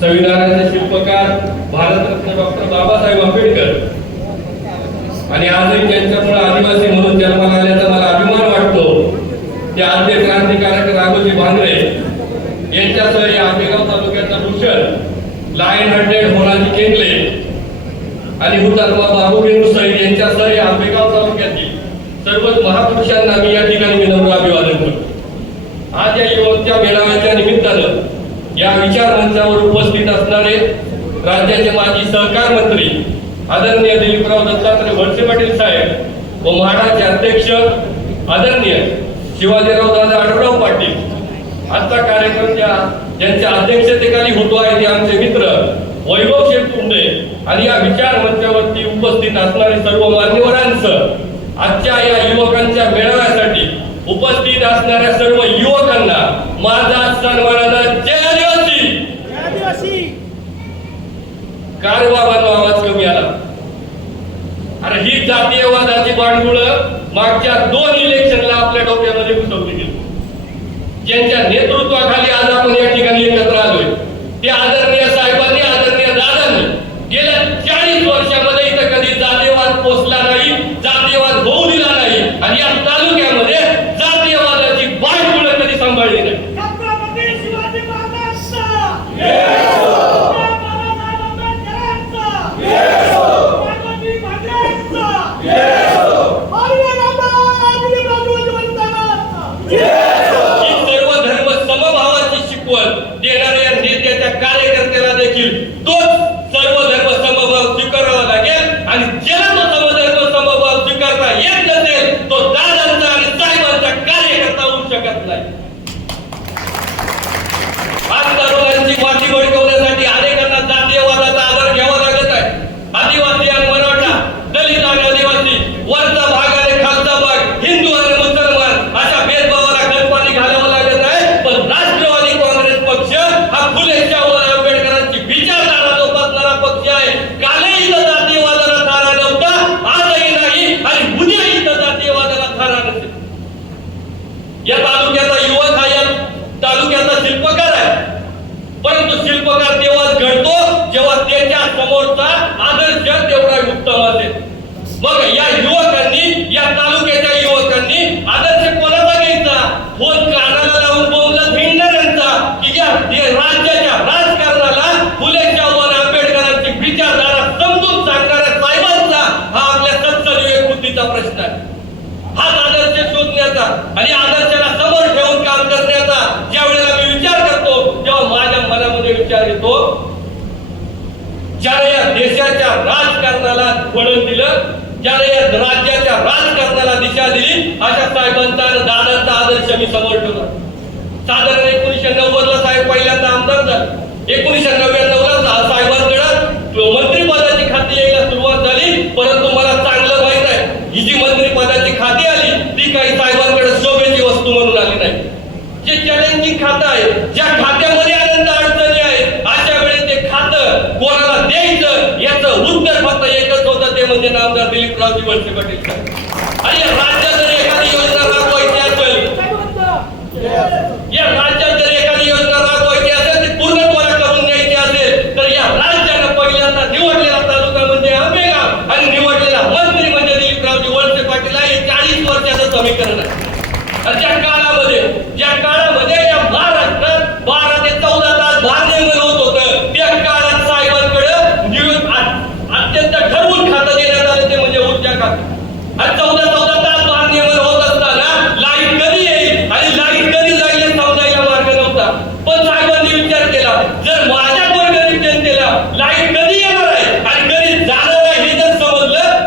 संविधानाचे शिल्पकार भारतरत्न डॉक्टर बाबासाहेब आंबेडकर. आणि आजही त्यांच्यामुळे आदिवासी म्हणून जन्माला आल्याचा मला अभिमान वाटतो. ते आद्य क्रांतिकारक राघोजी भांगरे यांच्यासह या आंबेगाव तालुक्याचा भूषण लायन हंड्रेड होनाजी केंगले आणि हुतात्मा बाबू रेणू सईद यांच्यासह या आंबेगाव तालुक्यातील सर्वच महापुरुषांना मी या ठिकाणी विनम्र अभिवादन करतो. आज या युवकच्या मेळाव्याच्या निमित्तानं या विचार मंचावर उपस्थित असणारे राज्याचे माजी सहकार मंत्री आदरणीय दिलीपराव दत्तात्रय वळसे पाटील साहेब व म्हाडाचे अध्यक्ष आदरणीय शिवाजीराव दादा आढळराव पाटील. आजचा कार्यक्रम ज्या ज्यांच्या अध्यक्षतेखाली होतो आहे ते आमचे मित्र वैभव शेतकुंडे आणि या विचार मंचावरती उपस्थित असणारे सर्व मान्यवरांसह आजच्या या युवकांच्या मेळाव्यासाठी उपस्थित असणाऱ्या सर्व युवकांना माझा सन्मानाचा जय आदिवासी कार बाबांनो आवाज कमी आला. अरे ही जातीयवादाची बांडगुळ मागच्या दोन इलेक्शनला आपल्या डोक्यामध्ये घुसवली गेली. ज्यांच्या नेतृत्वाखाली आज आपण या ठिकाणी एकत्र आलोय ते आदर साहेबांनी आदरणीय दादांनी गेल्या चाळीस वर्षामध्ये इथं कधी जातीयवाद पोचला नाही जातीयवाद होऊ दिला नाही आणि या तालुक्यामध्ये जातीयवादाची बांडगुळ कधी सांभाळली नाही छत्रपती शिवाजी महाराजांचा बाबासाहेब आंबेडकरांचा राघोजी भांगरेंचा भारतीय जनता दिलीपराव वंदनाचा ही सर्व धर्म समभावाची शिकवण देणाऱ्या नेत्याच्या कार्यकर्त्याला देखील तोच सर्व धर्म समभाव स्वीकारावा लागेल आणि ज्याला तो समधर्म समभाव स्वीकारता येत नसेल तो दादांचा आणि साहेबांचा कार्यकर्ता होऊ शकत नाही आज तरुणांची माती भडकवण्यासाठी अनेकांना जातीयवादाचा आधार घ्यावा लागत आहे आदिवासी आणि मराठा दलित आणि आदिवासी वरचा भाग आणि खालचा भाग हिंदू आणि मुसलमान अशा भेदभावाला कल्पाने घालावं लागत आहे पण राष्ट्रवादी काँग्रेस पक्ष हा फुले शाहू आंबेडकरांची विचारधारा जोपासणारा पक्ष आहे कालही इथं जातीयवादाला थारा नव्हता आजही नाही आणि उद्या इथं जातीयवादाला थारा नसेल या तालुक्याचा युवक हा या तालुक्याचा शिल्पकार आहे परंतु शिल्पकार तेव्हाच घडतो जेव्हा त्याच्या समोरचा आदर्श तेवढा उत्तम असेल मग या युवकांनी या तालुक्याच्या युवकांनी आदर्श कोणाचा घ्यायचा फोन कानाला लावून बोलत भिंडणाऱ्यांचा की या या राज्याच्या राजकारणाला फुले शाहू आणि आंबेडकरांची विचारधारा समजून सांगणाऱ्या साहेबांचा हा आपल्या संसद विवेक बुद्धीचा प्रश्न आहे हाच आदर्श शोधण्याचा आणि आदर्शाला समोर ठेवून काम करण्याचा ज्या वेळेला मी विचार करतो तेव्हा माझ्या मनामध्ये विचार येतो ज्याला या देशाच्या राजकारणाला वळण दिलं ज्याला या राज्याच्या राजकारणाला दिशा दिली अशा साहेबांचा आणि दादांचा आदर्श मी समोर ठेवला. साधारण एकोणीसशे नव्वद ला साहेब पहिल्यांदा आमदार झाले. एकोणीसशे नव्याण्णव अशा काळामध्ये ज्या काळामध्ये या महाराष्ट्रात बारा ते चौदा तास भारनिर्भर होत होतं. त्या काळात साहेबांकडे अत्यंत ठरवून खातं ते म्हणजे ऊर्जा खातं. आणि चौदा चौदा तास भारनिर्भर होत असताना लाइट कधी येईल? आणि लाइट कधी जाईल समजायला मार्ग नव्हता. पण साहेबांनी विचार केला जर माझ्या गरीब जनतेला लाइट कधी येणार आहे? आणि कधी जाणार आहे हे जर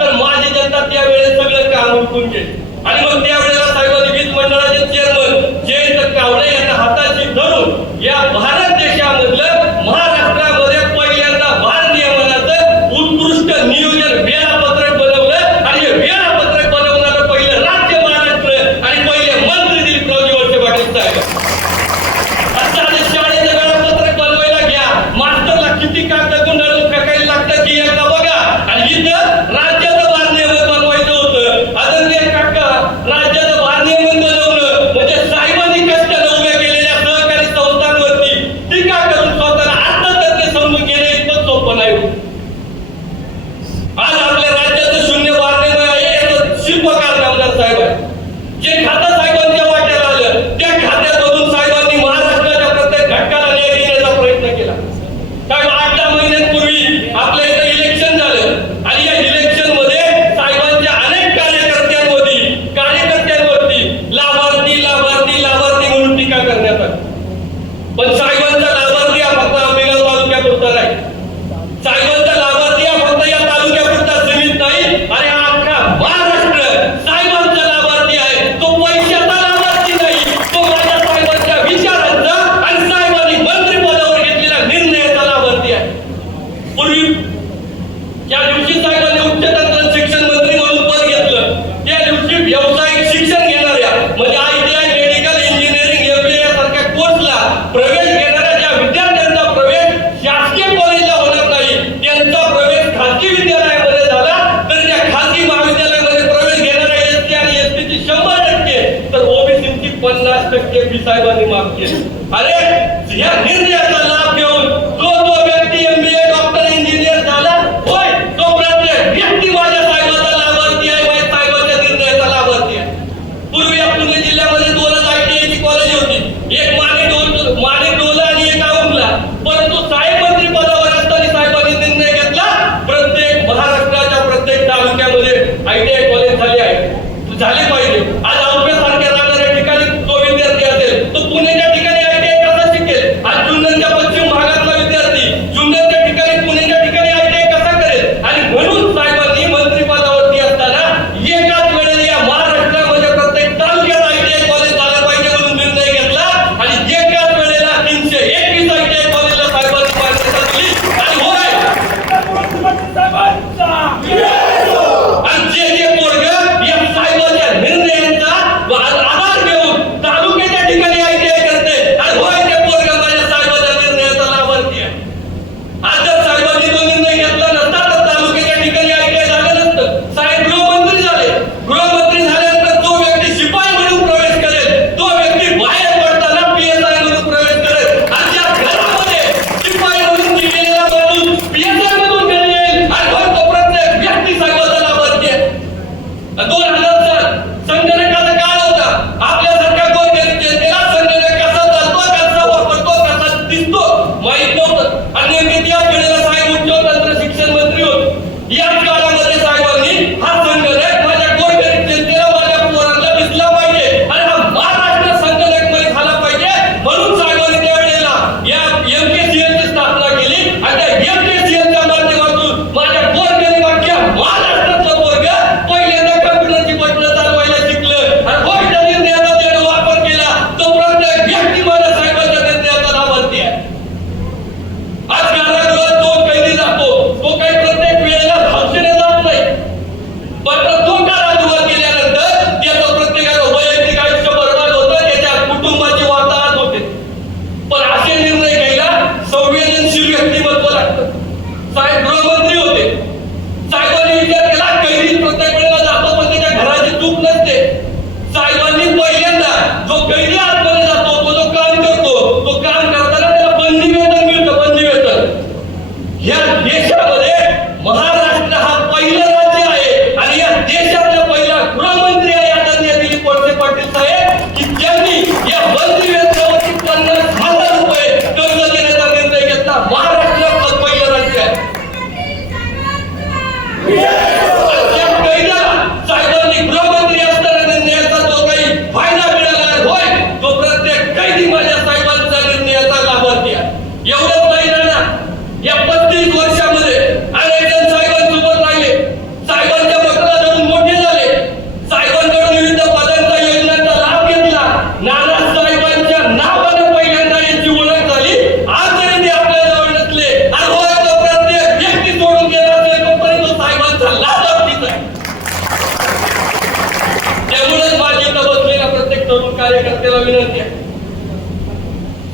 तर माझी जनता त्यावेळेस सगळं काम उठून घेईल. आणि मग त्यावेळेला के पी साहेबांनी माफ केली. अरे या निर्णयाचा लाभ घेऊन जो तो व्यक्ती एमबीए डॉक्टर इंजिनियर झाला होय तो प्रत्येक व्यक्ती माझ्या साहेबाचा लाभार्थी आहे माझ्या साहेबाच्या निर्णयाचा लाभार्थी आहे. पूर्वी पुणे जिल्ह्यामध्ये दोनच आय टी आयची कॉलेज होती. एक माने डोल माने डोला आणि एक आऊला परंतु साहेब मंत्री पदावर असताना साहेबांनी निर्णय घेतला प्रत्येक महाराष्ट्राच्या प्रत्येक तालुक्यामध्ये आय कॉलेज झाले आहे. झाले पाहिजे.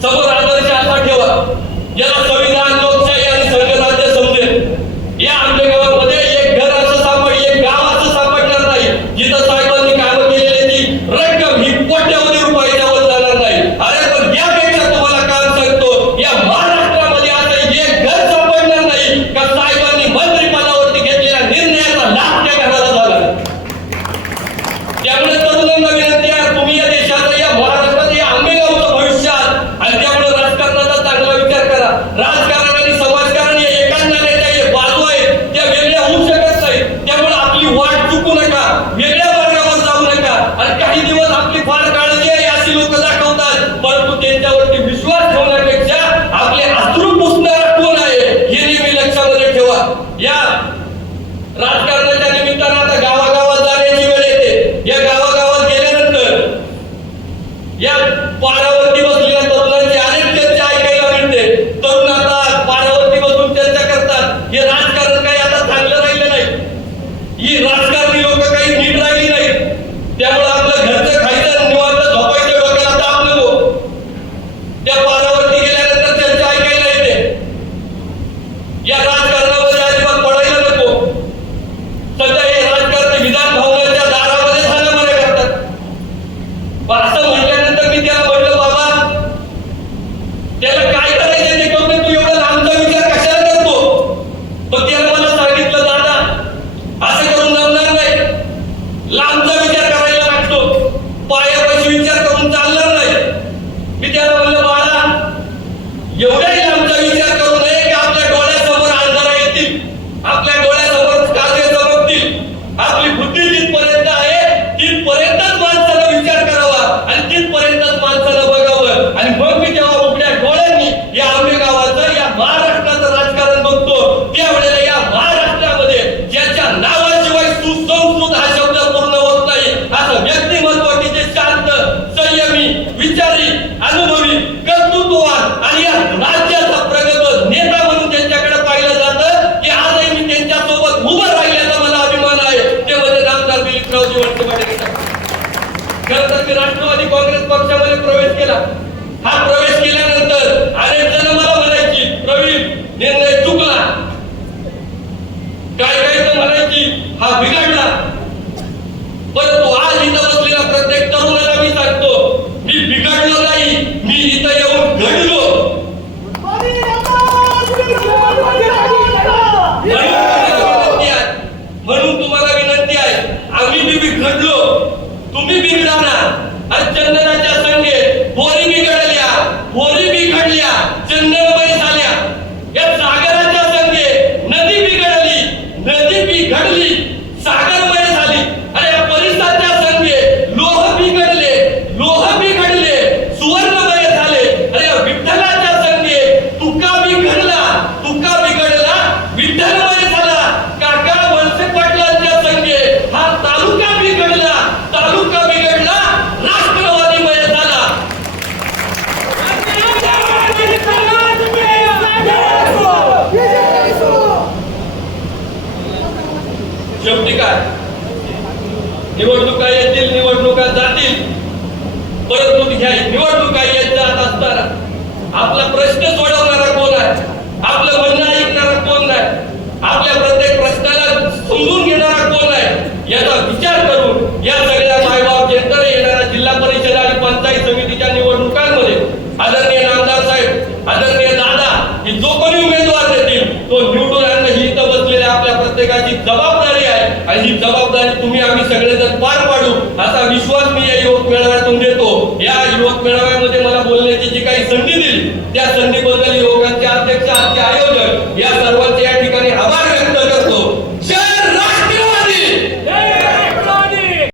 समोर आदर्श असा ठेवा. याला संविधान लोकशाही आणि संघराज्य समजेल या आमच्या आंबेगावामध्ये एक घर असं सापड एक गाव असं सापडणार नाही. जिथं साहेबांनी काम केलेली रक्कम ही कोट्यावधी रुपये द्यावं जाणार नाही. अरे पण यापेक्षा तुम्हाला काम सांगतो या महाराष्ट्रामध्ये असं एक घर सापडणार नाही का साहेबांनी मंत्रिपदावरती घेतलेल्या निर्णयाचा लाभ त्या घराला झाला. त्यामुळे Yeah,